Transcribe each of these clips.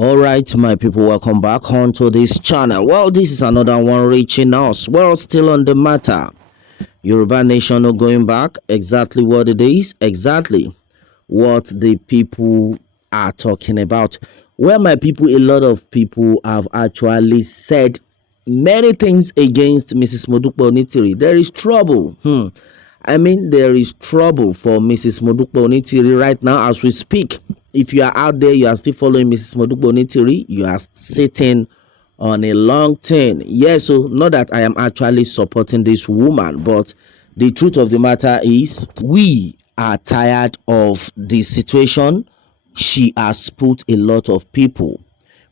All right, my people, welcome back onto this channel. Well, this is another one reaching us. Well, still on the matter. Yoruba Nation not going back. Exactly what it is. Exactly what the people are talking about. Well, my people, a lot of people have actually said many things against Mrs. Modupe Onitiri. There is trouble. I mean, there is trouble for Mrs. Modupe Onitiri right now as we speak. If you are out there, you are still following Mrs. Modupe Onitiri, you are sitting on a long thing. Yes, so not that I am actually supporting this woman, but the truth of the matter is we are tired of the situation she has put a lot of people.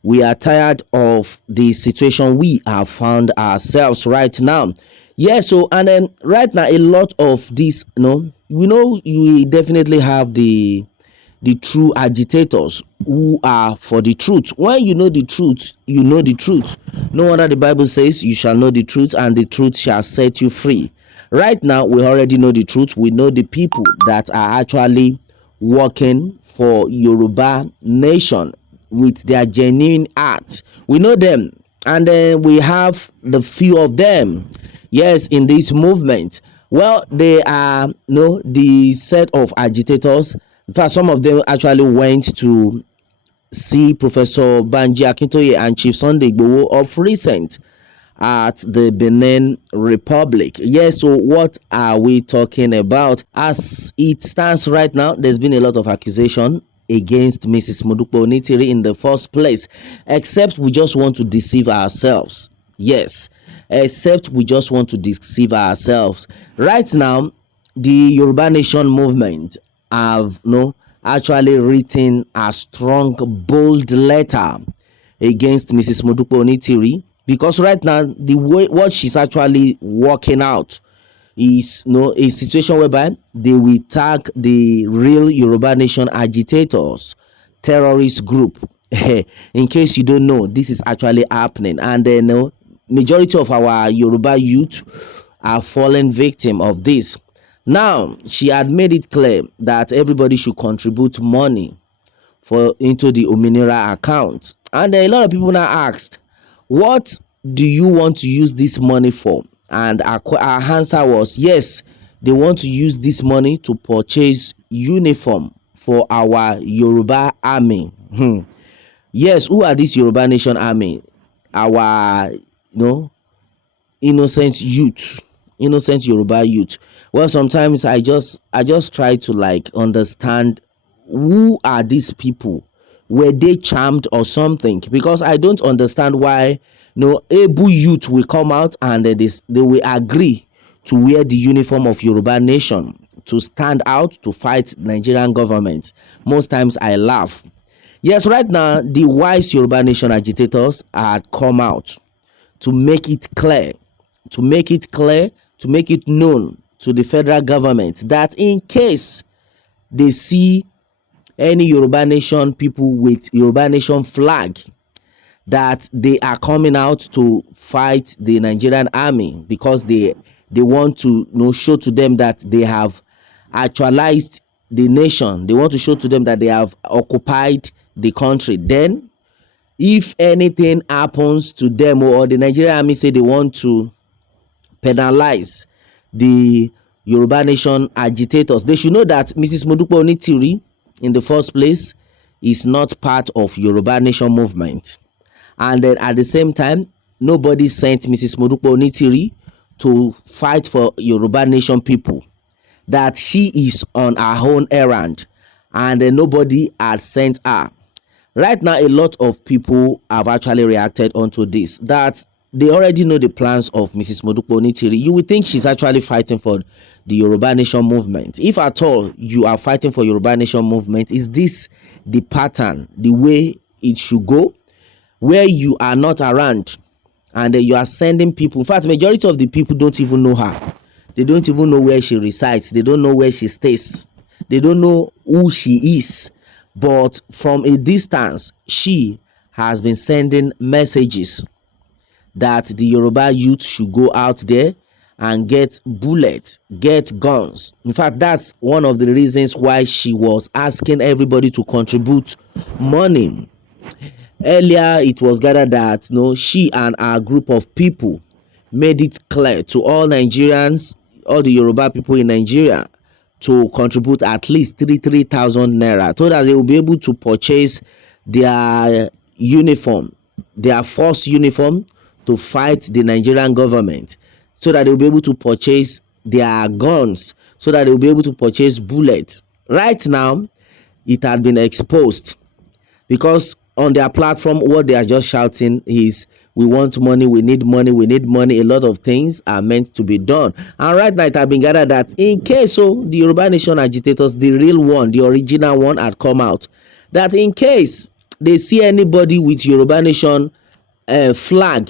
We are tired of the situation we have found ourselves right now. Yeah, so and then right now a lot of this, you definitely have the true agitators who are for the truth. When you know the truth, you know the truth. No wonder the Bible says you shall know the truth and the truth shall set you free. Right now, we already know the truth. We know the people that are actually working for Yoruba nation with their genuine heart. We know them, and then we have the few of them, yes, in this movement. Well, they are the set of agitators. In fact, some of them actually went to see Professor Banji Akintoye and Chief Sunday Igboho of recent at the Benin Republic. Yes, so what are we talking about? As it stands right now, there's been a lot of accusation against Mrs. Modupe Onitiri in the first place, except we just want to deceive ourselves. Yes, except we just want to deceive ourselves. Right now, the Yoruba Nation movement have actually written a strong, bold letter against Mrs. Modupe Onitiri, because right now the way what she's actually working out is a situation whereby they will tag the real Yoruba Nation agitators terrorist group. In case you don't know, this is actually happening, and then majority of our Yoruba youth are fallen victim of this. Now she had made it clear that everybody should contribute money into the Ominira account, and a lot of people now asked, what do you want to use this money for? And our answer was yes, they want to use this money to purchase uniform for our Yoruba army. Yes, who are this Yoruba Nation army? Our innocent youth, innocent Yoruba youth. Well, sometimes I just try to understand, who are these people? Were they charmed or something? Because I don't understand why able youth will come out and they will agree to wear the uniform of Yoruba Nation to stand out to fight Nigerian government. Most times I laugh. Yes, right now the wise Yoruba Nation agitators had come out to make it clear, to make it known to the federal government that in case they see any Yoruba Nation people with Yoruba Nation flag, that they are coming out to fight the Nigerian army, because they want to show to them that they have actualized the nation. They want to show to them that they have occupied the country. Then if anything happens to them, or the Nigerian army say they want to penalize the Yoruba Nation agitators, they should know that Mrs. Modupe Onitiri in the first place is not part of Yoruba Nation movement. And then at the same time, nobody sent Mrs. Modupe Onitiri to fight for Yoruba Nation people. That she is on her own errand, and then nobody had sent her. Right now, a lot of people have actually reacted onto this, that they already know the plans of Mrs. Modupe Onitiri. You would think she's actually fighting for the Yoruba Nation movement. If at all you are fighting for Yoruba Nation movement, is this the pattern, the way it should go? Where you are not around and you are sending people. In fact, majority of the people don't even know her. They don't even know where she resides. They don't know where she stays. They don't know who she is. But from a distance, she has been sending messages that the Yoruba youth should go out there and get bullets, get guns. In fact, that's one of the reasons why she was asking everybody to contribute money. Earlier, it was gathered that she and her group of people made it clear to all Nigerians, all the Yoruba people in Nigeria, to contribute at least 3,000 naira so that they will be able to purchase their uniform, their force uniform, to fight the Nigerian government, so that they will be able to purchase their guns, so that they will be able to purchase bullets. Right now, it had been exposed, because on their platform what they are just shouting is, we want money, we need money, we need money. A lot of things are meant to be done, and right now it has been gathered that in case the Yoruba Nation agitators, the real one, the original one, had come out, that in case they see anybody with Yoruba Nation flag,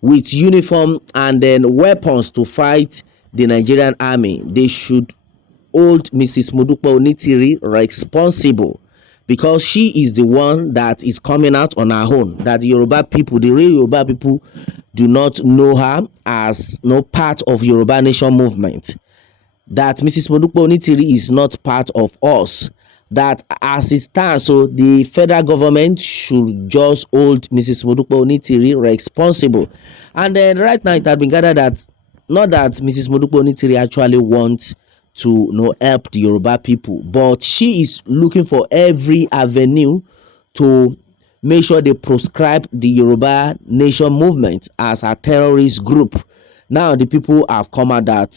with uniform and then weapons to fight the Nigerian army, they should hold Mrs. Modupe Onitiri responsible, because she is the one that is coming out on her own. That the Yoruba people, the real Yoruba people, do not know her as no part of Yoruba Nation movement. That Mrs. Modupe Onitiri is not part of us. That as it stands, so the federal government should just hold Mrs. Modupe Onitiri responsible. And then right now it has been gathered that not that Mrs. Modupe Onitiri actually wants to help the Yoruba people, but she is looking for every avenue to make sure they proscribe the Yoruba Nation movement as a terrorist group. Now the people have come out that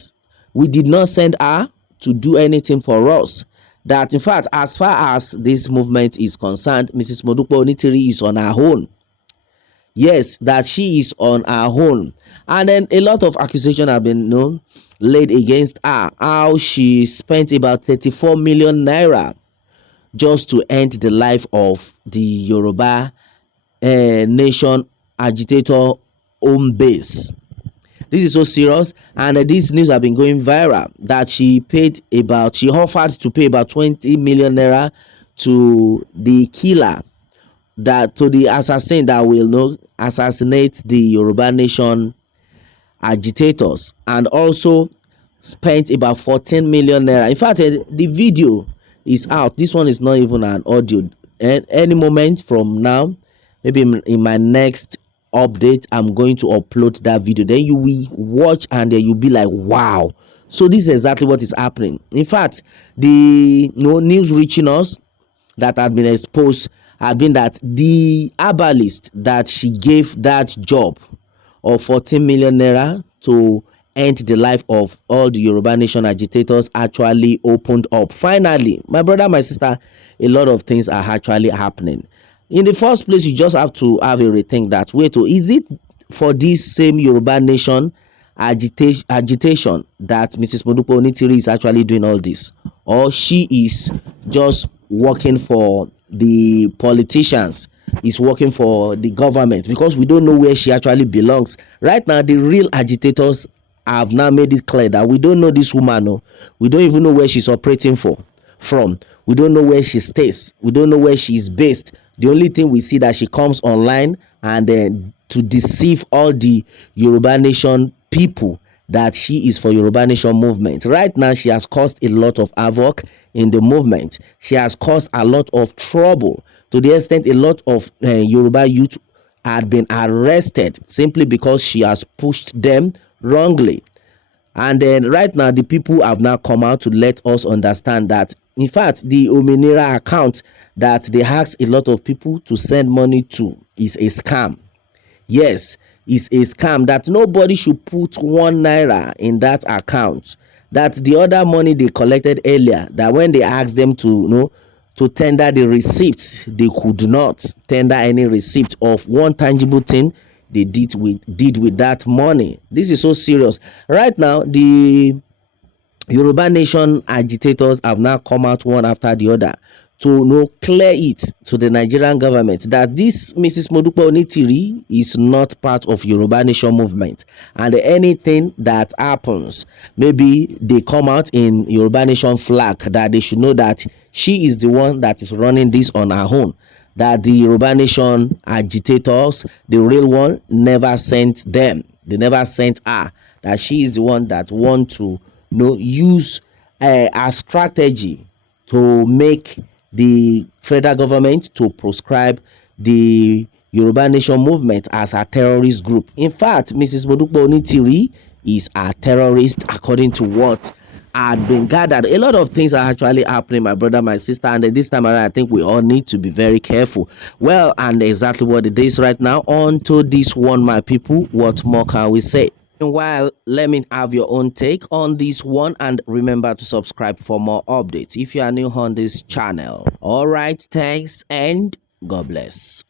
we did not send her to do anything for us. That in fact, as far as this movement is concerned, Mrs. Modupe Onitiri is on her own. Yes, that she is on her own. And then a lot of accusations have been laid against her, how she spent about 34 million naira just to end the life of the Yoruba Nation agitator home base. This is so serious, and this news have been going viral, that she offered to pay about 20 million naira to the killer, that to the assassin that will assassinate the Yoruba Nation agitators, and also spent about 14 million naira. In fact, the video is out. This one is not even an audio. And any moment from now, maybe in my next update, I'm going to upload that video. Then you will watch and then you'll be like, wow. So this is exactly what is happening. In fact, the news reaching us that had been exposed had been that the herbalist that she gave that job of 14 million naira to end the life of all the Yoruba Nation agitators actually opened up. Finally, my brother, my sister, a lot of things are actually happening. In the first place, you just have to have a rethink that, wait, is it for this same Yoruba Nation agitation that Mrs. Modupe Onitiri is actually doing all this, or she is just working for the politicians, is working for the government? Because we don't know where she actually belongs. Right now, the real agitators have now made it clear that we don't know this woman. No, we don't even know where she's operating from. We don't know where she stays. We don't know where she is based. The only thing we see that she comes online and then to deceive all the Yoruba Nation people that she is for Yoruba Nation movement. Right now, she has caused a lot of havoc in the movement. She has caused a lot of trouble, to the extent a lot of Yoruba youth had been arrested simply because she has pushed them wrongly. And then right now, the people have now come out to let us understand that, in fact, the Ominira account that they ask a lot of people to send money to is a scam. Yes, it's a scam, that nobody should put 1 naira in that account. That the other money they collected earlier, that when they asked them to tender the receipt, they could not tender any receipt of one tangible thing they did with that money. This is so serious. Right now, the Yoruba Nation agitators have now come out one after the other to clear it to the Nigerian government that this Mrs. Modupe Onitiri is not part of Yoruba Nation movement, and anything that happens, maybe they come out in Yoruba Nation flag, that they should know that she is the one that is running this on her own, that the Yoruba Nation agitators, the real one, never sent them. They never sent her. That she is the one that want to use a strategy to make the federal government to proscribe the Yoruba Nation movement as a terrorist group. In fact, Mrs. Modupe Onitiri is a terrorist according to what had been gathered. A lot of things are actually happening, my brother, my sister, and this time around, I think we all need to be very careful. Well, and exactly what it is right now. On to this one, my people. What more can we say? Meanwhile, let me have your own take on this one, and remember to subscribe for more updates if you are new on this channel. All right, thanks and God bless.